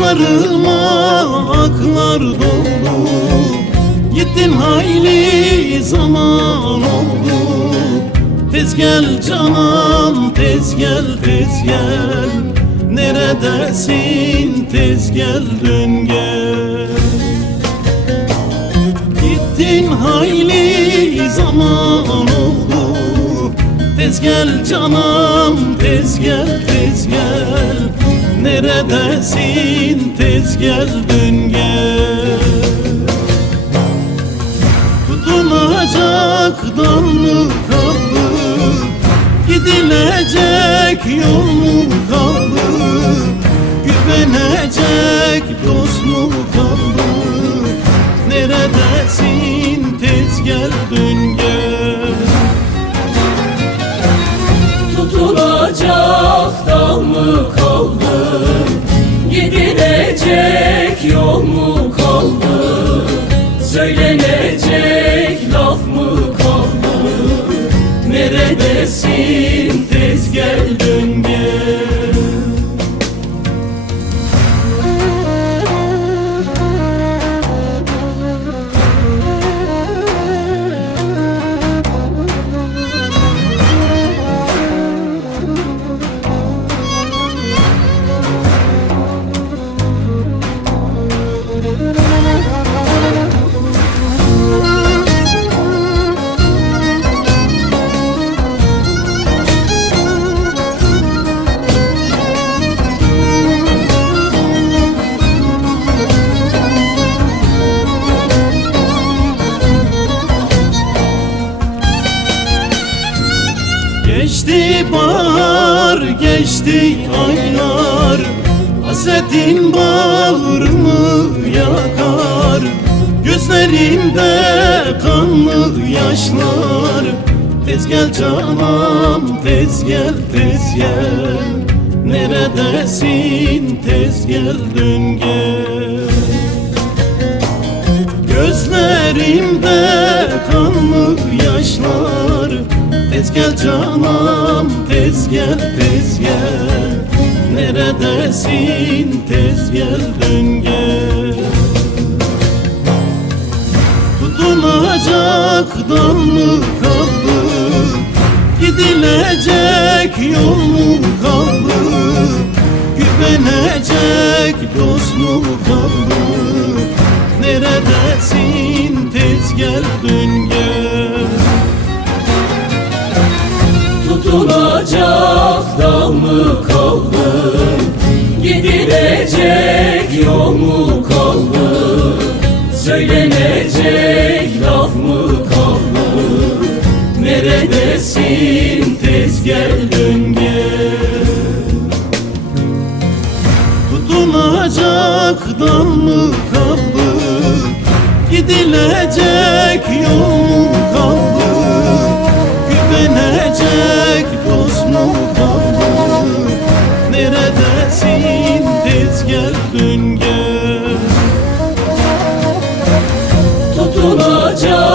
Gözlerime aklar doldu, gittin hayli zaman oldu. Tez gel canım, tez gel, tez gel. Neredesin, tez gel, dön gel. Gittin hayli zaman oldu. Tez gel canım, tez gel, tez gel. Neredesin, tez gel, dön gel. Tutunacak dal mı kaldı, gidilecek yol mu kaldı, güvenecek dost mu kaldı? Neredesin, tez gel, dön gel. Tutulacak dal mı kaldı, gidilecek yol mu kaldı, söylenecek laf mı kaldı? Neredesin, tez gel, dön gel. Geçti bahar, geçti aylar, hasretin bağrımı yakar. Gözlerimde kanlı yaşlar. Tez gel canım, tez gel, tez gel. Neredesin, tez gel, dön gel. Gözlerimde kanlı yaşlar. Tez gel canım, tez gel, tez gel. Neredesin, tez gel, dön gel. Tutunacak dal mı kaldı, gidilecek yol mu kaldı, güvenecek dost mu kaldı? Neredesin, tez gel, dön gel. Tutulacak dal mı kaldı, gidilecek yol mu kaldı, söylenecek laf mı kaldı? Neredesin, tez gel, dön gel. Tutunacak dal mı kaldı, gidilecek yol mu kaldı, güvenecek dost mu kaldı? Neredesin, tez gel, dön gel. Tutulacak